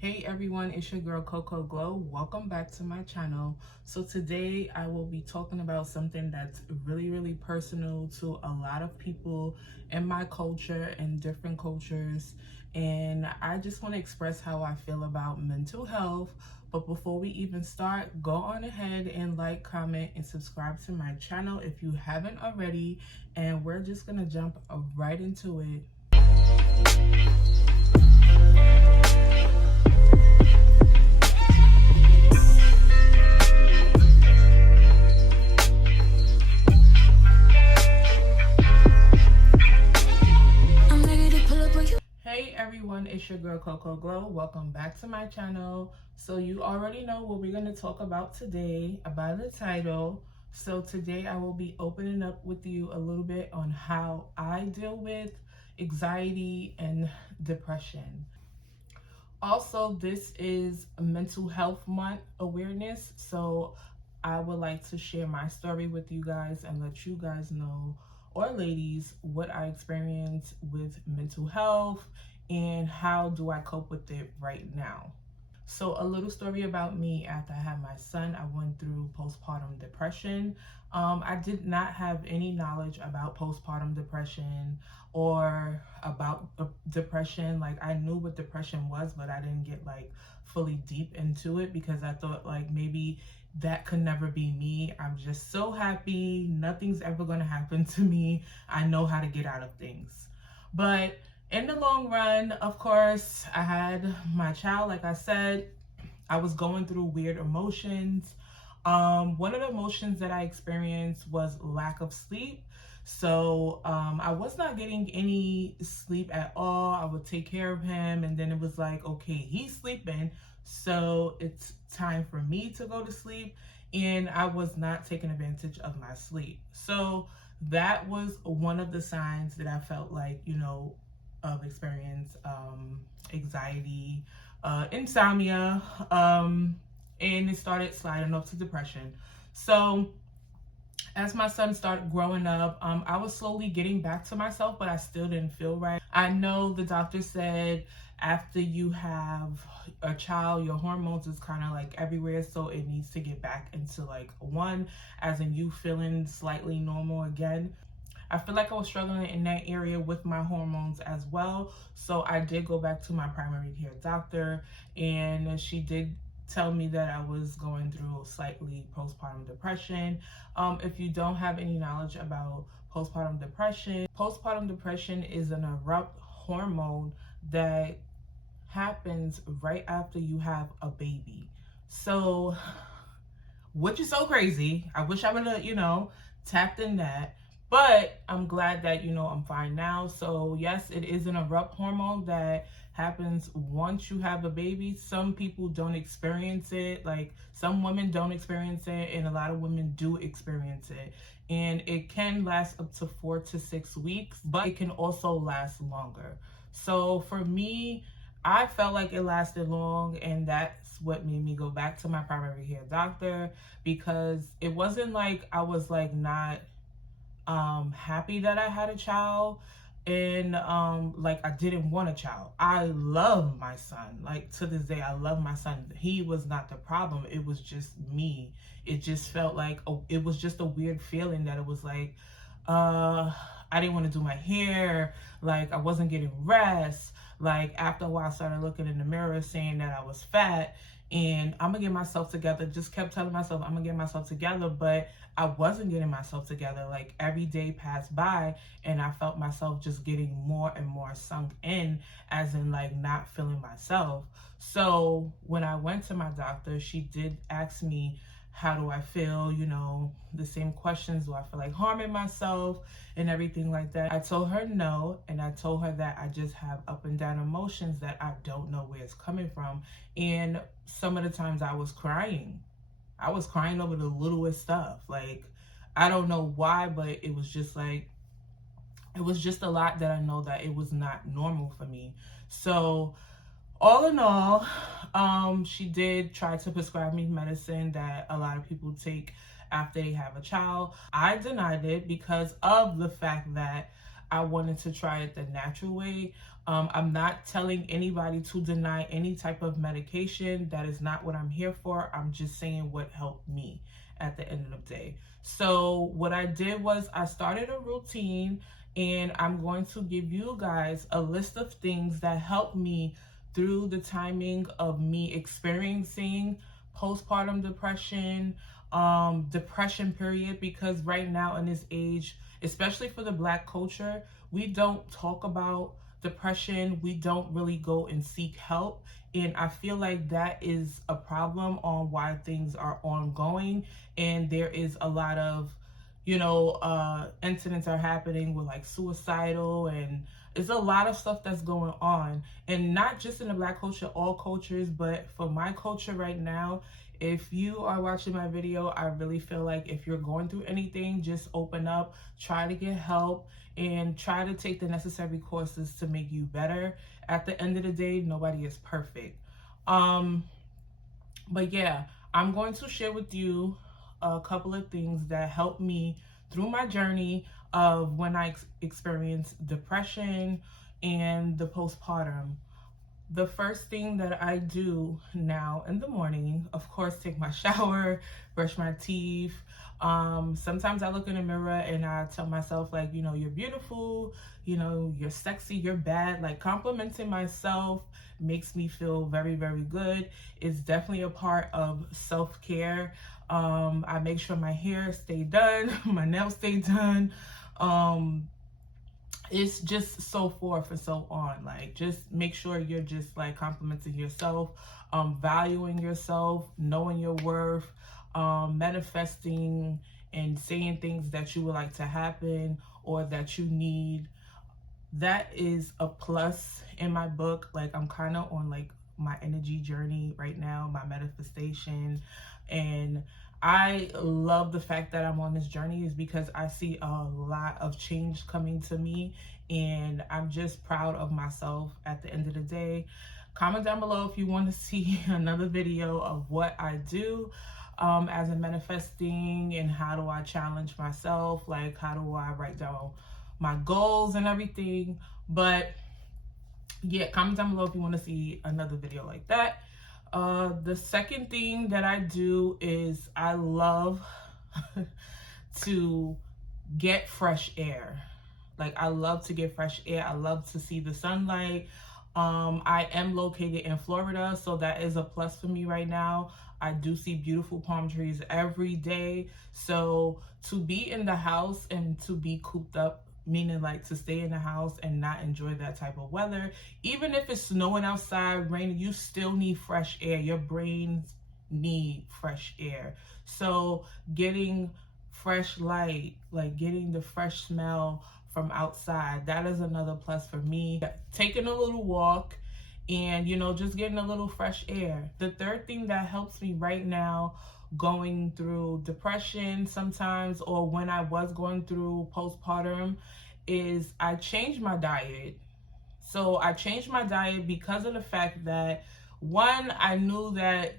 Hey everyone, it's your girl KOKO Glow. Welcome back to my channel. So today I will be talking about something that's really personal to a lot of people in my culture and different cultures. And I just want to express how I feel about mental health. But before we even start, go on ahead and like, comment, and subscribe to my channel if you haven't already. And we're just gonna jump right into it. Hey everyone, it's your girl KOKO Glow. Welcome back to my channel. So you already know what we're going to talk about today by the title. So today I will be opening up with you a little bit on how I deal with anxiety and depression. Also, this is Mental Health Month awareness. So I would like to share my story with you guys and let you guys know, or ladies, what I experience with mental health and how do I cope with it right now. So a little story about me. After I had my son, I went through postpartum depression. I did not have any knowledge about postpartum depression or about depression. Like, I knew what depression was, but I didn't get like fully deep into it because I thought like maybe that could never be me. I'm just so happy. Nothing's ever going to happen to me. I know how to get out of things. But in the long run, of course, I had my child. Like I said, I was going through weird emotions. One of the emotions that I experienced was lack of sleep. So I was not getting any sleep at all. I would take care of him, and then it was like, okay, he's sleeping, so it's time for me to go to sleep. And I was not taking advantage of my sleep. So that was one of the signs that I felt like, of experience anxiety, insomnia, and it started sliding up to depression. So as my son started growing up, I was slowly getting back to myself, but I still didn't feel right. I know the doctor said after you have a child, your hormones is kind of like everywhere, so it needs to get back into like one, as in you feeling slightly normal again. I feel like I was struggling in that area with my hormones as well. So I did go back to my primary care doctor, and she did tell me that I was going through slightly postpartum depression. If you don't have any knowledge about postpartum depression is an abrupt hormone that happens right after you have a baby. So, which is so crazy. I wish I would have, tapped in that. But I'm glad that, I'm fine now. So, yes, it is an abrupt hormone that happens once you have a baby. Some people don't experience it. Like, some women don't experience it, and a lot of women do experience it. And it can last up to 4 to 6 weeks, but it can also last longer. So, for me, I felt like it lasted long, and that's what made me go back to my primary care doctor, because it wasn't like I was like not happy that I had a child, and like I didn't want a child. I love my son. Like, to this day I love my son. He was not the problem. It was just me. It just felt like it was just a weird feeling that it was like I didn't want to do my hair, like I wasn't getting rest. Like, after a while I started looking in the mirror saying that I was fat, and I'm gonna get myself together. Just kept telling myself I'm gonna get myself together, but I wasn't getting myself together. Like, every day passed by and I felt myself just getting more and more sunk in, as in like not feeling myself. So when I went to my doctor, she did ask me, how do I feel? The same questions. Do I feel like harming myself and everything like that? I told her no, and I told her that I just have up and down emotions that I don't know where it's coming from. And some of the times I was crying. I was crying over the littlest stuff. Like, I don't know why, but it was just like, it was just a lot that I know that it was not normal for me. So all in all, she did try to prescribe me medicine that a lot of people take after they have a child. I denied it because of the fact that I wanted to try it the natural way. I'm not telling anybody to deny any type of medication. That is not what I'm here for. I'm just saying what helped me at the end of the day. So what I did was I started a routine, and I'm going to give you guys a list of things that helped me through the timing of me experiencing postpartum depression, depression period, because right now in this age, especially for the Black culture, we don't talk about depression. We don't really go and seek help. And I feel like that is a problem on why things are ongoing. And there is a lot of, incidents are happening with like suicidal, and it's a lot of stuff that's going on. And not just in the Black culture, all cultures, but for my culture right now, if you are watching my video, I really feel like if you're going through anything, just open up, try to get help, and try to take the necessary courses to make you better. At the end of the day, nobody is perfect. But yeah, I'm going to share with you a couple of things that helped me through my journey of when I experienced depression and the postpartum. The first thing that I do now in the morning, of course, take my shower, brush my teeth. Sometimes I look in the mirror and I tell myself, like, you're beautiful, you're sexy, you're bad. Like, complimenting myself makes me feel very, very good. It's definitely a part of self-care. I make sure my hair stay done, my nails stay done. It's just so forth and so on. Like, just make sure you're just like complimenting yourself, valuing yourself, knowing your worth, manifesting and saying things that you would like to happen or that you need. That is a plus in my book. Like, I'm kind of on like my energy journey right now, my manifestation. And I love the fact that I'm on this journey is because I see a lot of change coming to me, and I'm just proud of myself at the end of the day. Comment down below if you want to see another video of what I do as a manifesting, and how do I challenge myself, like how do I write down my goals and everything. But yeah, comment down below if you want to see another video like that. The second thing that I do is I love to get fresh air. Like, I love to get fresh air. I love to see the sunlight. I am located in Florida, so that is a plus for me right now. I do see beautiful palm trees every day. So to be in the house and to be cooped up, meaning like to stay in the house and not enjoy that type of weather, even if it's snowing outside, raining, you still need fresh air. Your brains need fresh air. So getting fresh light, like getting the fresh smell from outside, that is another plus for me. Taking a little walk and, just getting a little fresh air. The third thing that helps me right now, going through depression sometimes, or when I was going through postpartum, is I changed my diet. So I changed my diet because of the fact that, one, I knew that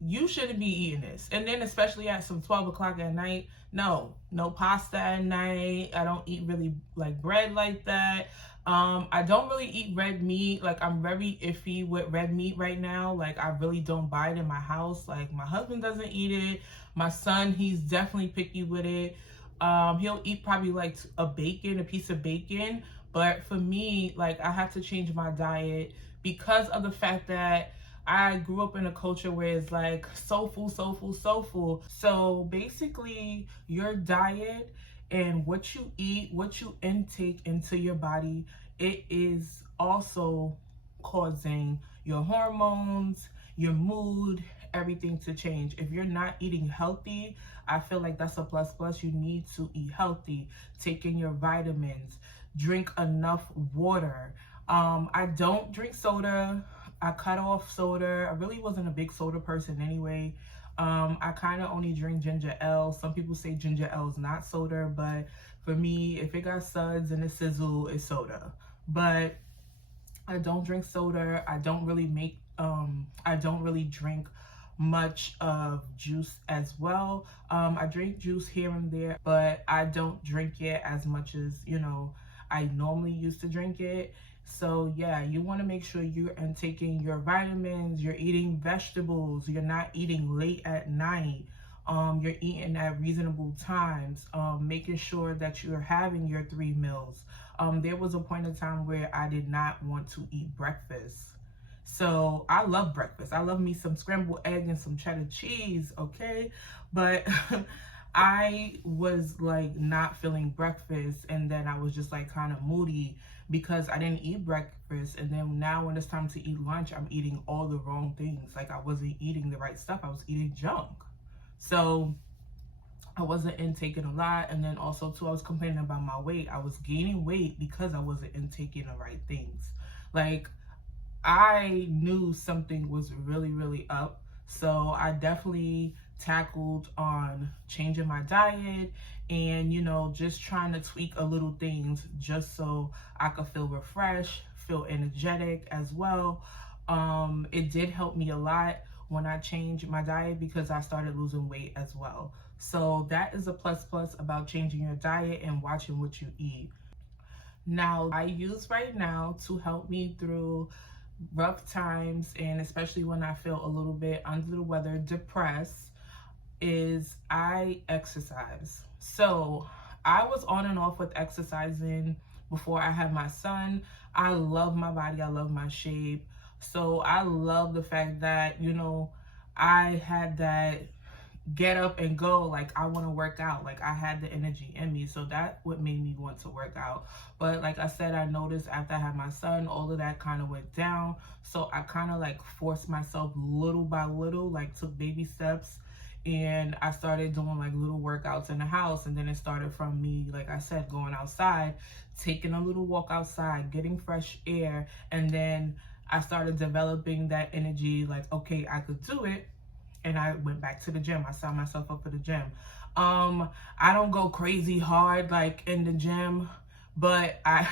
you shouldn't be eating this. And then especially at some 12 o'clock at night, no pasta at night. I don't eat really like bread like that. I don't really eat red meat. Like, I'm very iffy with red meat right now. Like, I really don't buy it in my house. Like, my husband doesn't eat it. My son, he's definitely picky with it. He'll eat probably like a piece of bacon. But for me, like, I have to change my diet because of the fact that I grew up in a culture where it's like soulful. So basically, your diet and what you eat, what you intake into your body, it is also causing your hormones, your mood, everything to change. If you're not eating healthy, I feel like that's a plus. You need to eat healthy, take in your vitamins, drink enough water. I don't drink soda. I cut off soda. I really wasn't a big soda person anyway. I kind of only drink ginger ale. Some people say ginger ale is not soda, but for me, if it got suds and a sizzle, it's soda. But I don't drink soda. I don't really drink much of juice as well. I drink juice here and there, but I don't drink it as much as, I normally used to drink it. So yeah, you want to make sure you're taking your vitamins, you're eating vegetables, you're not eating late at night. You're eating at reasonable times, making sure that you're having your 3 meals. There was a point in time where I did not want to eat breakfast. So I love breakfast. I love me some scrambled egg and some cheddar cheese, okay? But I was like not feeling breakfast, and then I was just like kind of moody because I didn't eat breakfast. And then now when it's time to eat lunch, I'm eating all the wrong things. Like I wasn't eating the right stuff. I was eating junk. So I wasn't intaking a lot. And then also too, I was complaining about my weight. I was gaining weight because I wasn't intaking the right things. Like I knew something was really up. So I definitely tackled on changing my diet and, just trying to tweak a little things just so I could feel refreshed, feel energetic as well. It did help me a lot when I changed my diet because I started losing weight as well. So that is a plus about changing your diet and watching what you eat. Now, I use right now to help me through rough times, and especially when I feel a little bit under the weather, depressed, is I exercise. So I was on and off with exercising before I had my son. I love my body, I love my shape. So I love the fact that, I had that get up and go, like I want to work out, like I had the energy in me. So that what made me want to work out. But like I said, I noticed after I had my son, all of that kind of went down. So I kind of like forced myself little by little, like took baby steps, and I started doing like little workouts in the house. And then it started from me, like I said, going outside, taking a little walk outside, getting fresh air. And then I started developing that energy, like, okay, I could do it. And I went back to the gym. I signed myself up for the gym. I don't go crazy hard like in the gym, but I,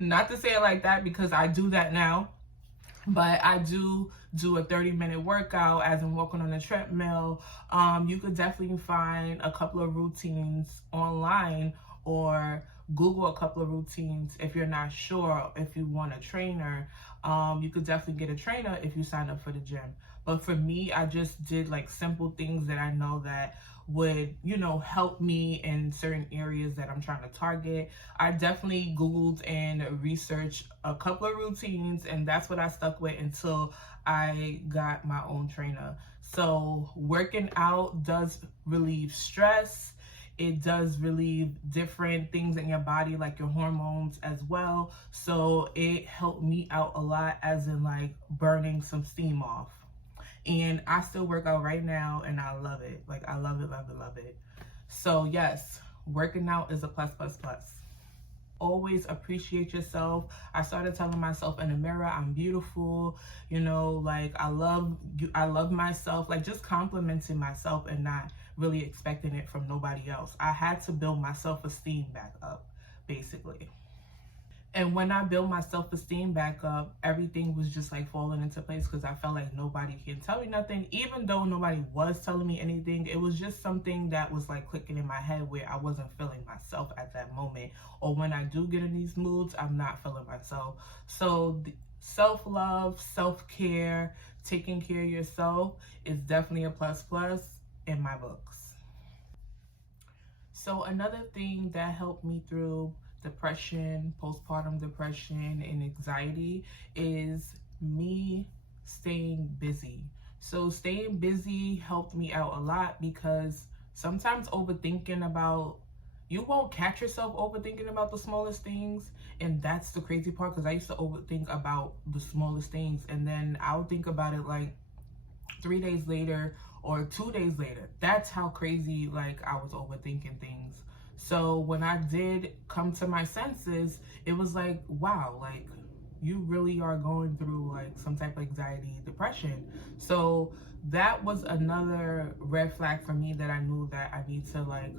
not to say it like that because I do that now, but I do a 30-minute workout as I'm walking on the treadmill. You could definitely find a couple of routines online or Google a couple of routines if you're not sure if you want a trainer. You could definitely get a trainer if you sign up for the gym. But for me, I just did like simple things that I know that would, help me in certain areas that I'm trying to target. I definitely Googled and researched a couple of routines, and that's what I stuck with until I got my own trainer. So working out does relieve stress. It does relieve different things in your body, like your hormones as well. So it helped me out a lot, as in like burning some steam off. And I still work out right now and I love it. Like I love it. So yes, working out is a plus. Always appreciate yourself. I started telling myself in the mirror, I'm beautiful, like I love myself, like just complimenting myself and not really expecting it from nobody else. I had to build my self-esteem back up, basically. And when I built my self-esteem back up, everything was just like falling into place because I felt like nobody can tell me nothing. Even though nobody was telling me anything, it was just something that was like clicking in my head where I wasn't feeling myself at that moment. Or when I do get in these moods, I'm not feeling myself. So self-love, self-care, taking care of yourself is definitely a plus in my books. So another thing that helped me through depression, postpartum depression, and anxiety is me staying busy. So staying busy helped me out a lot because sometimes you won't catch yourself overthinking about the smallest things. And that's the crazy part, because I used to overthink about the smallest things, and then I'll think about it like 3 days later or 2 days later. That's how crazy like I was overthinking things. So when I did come to my senses, it was like, wow, like you really are going through like some type of anxiety, depression. So that was another red flag for me that I knew that I need to like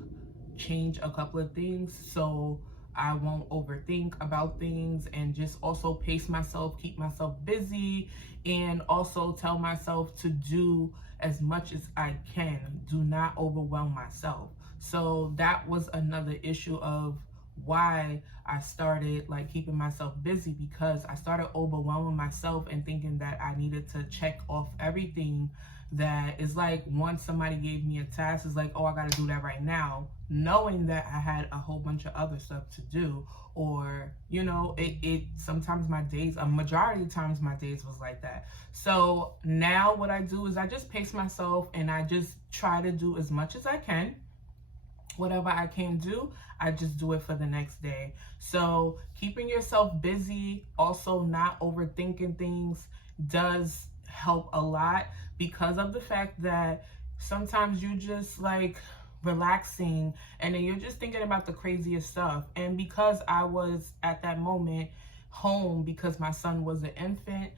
change a couple of things so I won't overthink about things, and just also pace myself, keep myself busy, and also tell myself to do as much as I can. Do not overwhelm myself. So that was another issue of why I started like keeping myself busy, because I started overwhelming myself and thinking that I needed to check off everything. That is like, once somebody gave me a task, it's like, oh, I got to do that right now, knowing that I had a whole bunch of other stuff to do. Or, you know, it sometimes my days, a majority of times my days was like that. So now what I do is I just pace myself and I just try to do as much as I can. Whatever I can do, I just do it for the next day. So keeping yourself busy, also not overthinking things, does help a lot, because of the fact that sometimes you just like relaxing and then you're just thinking about the craziest stuff. And because I was at that moment home because my son was an infant,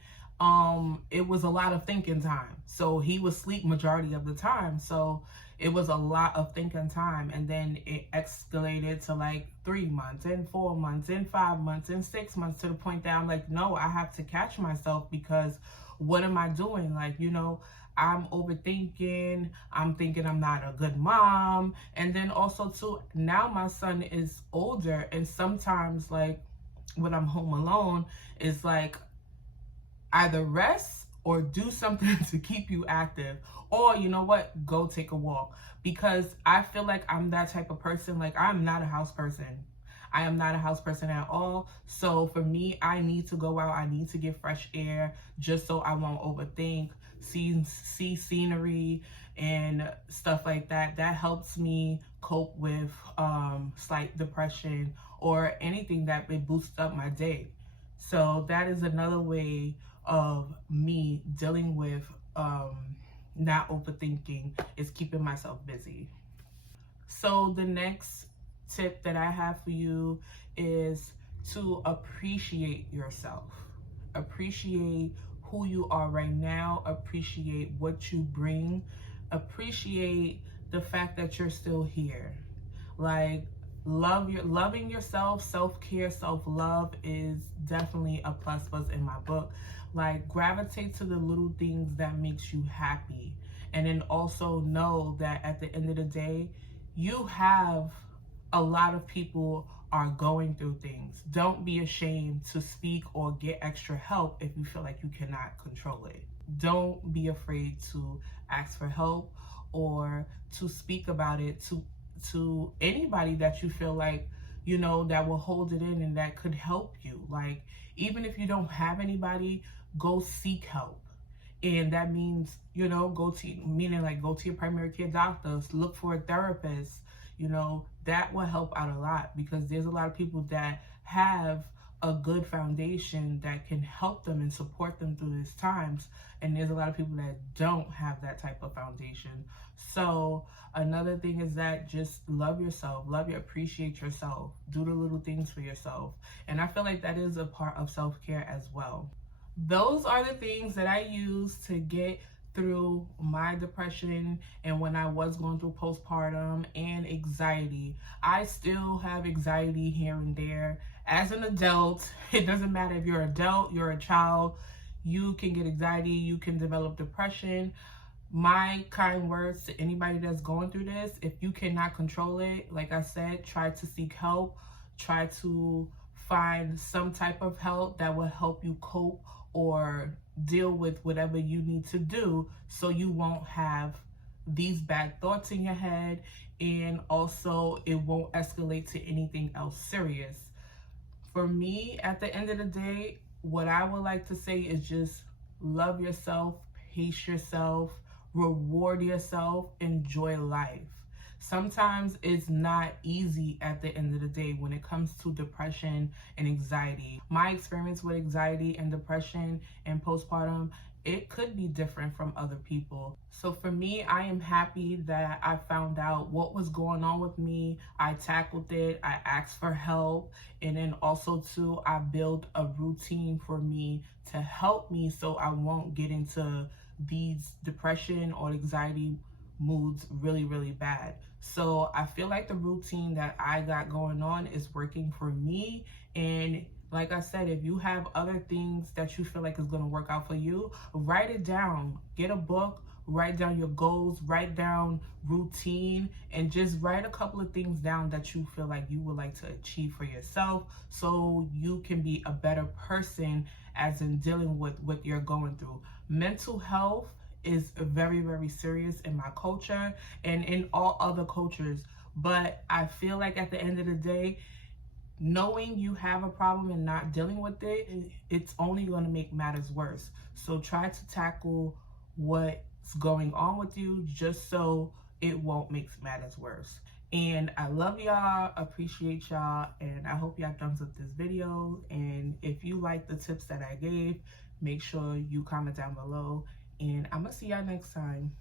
it was a lot of thinking time. So he was asleep majority of the time. So it was a lot of thinking time. And then it escalated to like 3 months and 4 months and 5 months and 6 months, to the point that I'm like, no, I have to catch myself, because what am I doing? Like, you know, I'm overthinking. I'm thinking I'm not a good mom. And then also too, now my son is older, and sometimes like when I'm home alone, it's like either rest or do something to keep you active, or you know what, go take a walk. Because I feel like I'm that type of person. Like, I'm not a house person. I am not a house person at all. So for me, I need to go out. I need to get fresh air, just so I won't overthink, see scenery and stuff like that. That helps me cope with slight depression or anything that may boost up my day. So that is another way of me dealing with not overthinking, is keeping myself busy. So the next tip that I have for you is to appreciate yourself. Appreciate who you are right now. Appreciate what you bring. Appreciate the fact that you're still here. Like, loving yourself, self-care, self-love is definitely a plus in my book. Like, gravitate to the little things that makes you happy, and then also know that at the end of the day, you have a lot of people are going through things. Don't be ashamed to speak or get extra help if you feel like you cannot control it. Don't be afraid to ask for help or to speak about it to anybody that you feel like, you know, that will hold it in and that could help you. Like, even if you don't have anybody, go seek help. And that means, you know, go to your primary care doctors, look for a therapist. You know, that will help out a lot, because there's a lot of people that have a good foundation that can help them and support them through these times. And there's a lot of people that don't have that type of foundation. So another thing is that just love yourself, appreciate yourself, do the little things for yourself. And I feel like that is a part of self-care as well. Those are the things that I use to get through my depression and when I was going through postpartum and anxiety. I still have anxiety here and there. As an adult, it doesn't matter if you're an adult, you're a child, you can get anxiety, you can develop depression. My kind words to anybody that's going through this: if you cannot control it, like I said, try to seek help. Try to find some type of help that will help you cope or deal with whatever you need to do, so you won't have these bad thoughts in your head, and also it won't escalate to anything else serious. For me, at the end of the day, what I would like to say is just love yourself, pace yourself, reward yourself, enjoy life. Sometimes it's not easy at the end of the day when it comes to depression and anxiety. My experience with anxiety and depression and postpartum, it could be different from other people. So for me, I am happy that I found out what was going on with me. I tackled it, I asked for help, and then also too, I built a routine for me to help me so I won't get into these depression or anxiety moods really bad. So I feel like the routine that I got going on is working for me. And like I said, if you have other things that you feel like is going to work out for you, write it down. Get a book, write down your goals, write down routine, and just write a couple of things down that you feel like you would like to achieve for yourself so you can be a better person as in dealing with what you're going through. Mental health is very, very serious in my culture and in all other cultures, but I feel like at the end of the day, knowing you have a problem and not dealing with it, it's only going to make matters worse. So try to tackle what's going on with you just so it won't make matters worse. And I love y'all, appreciate y'all, and I hope y'all thumbs up this video. And if you like the tips that I gave, make sure you comment down below, and I'm gonna see y'all next time.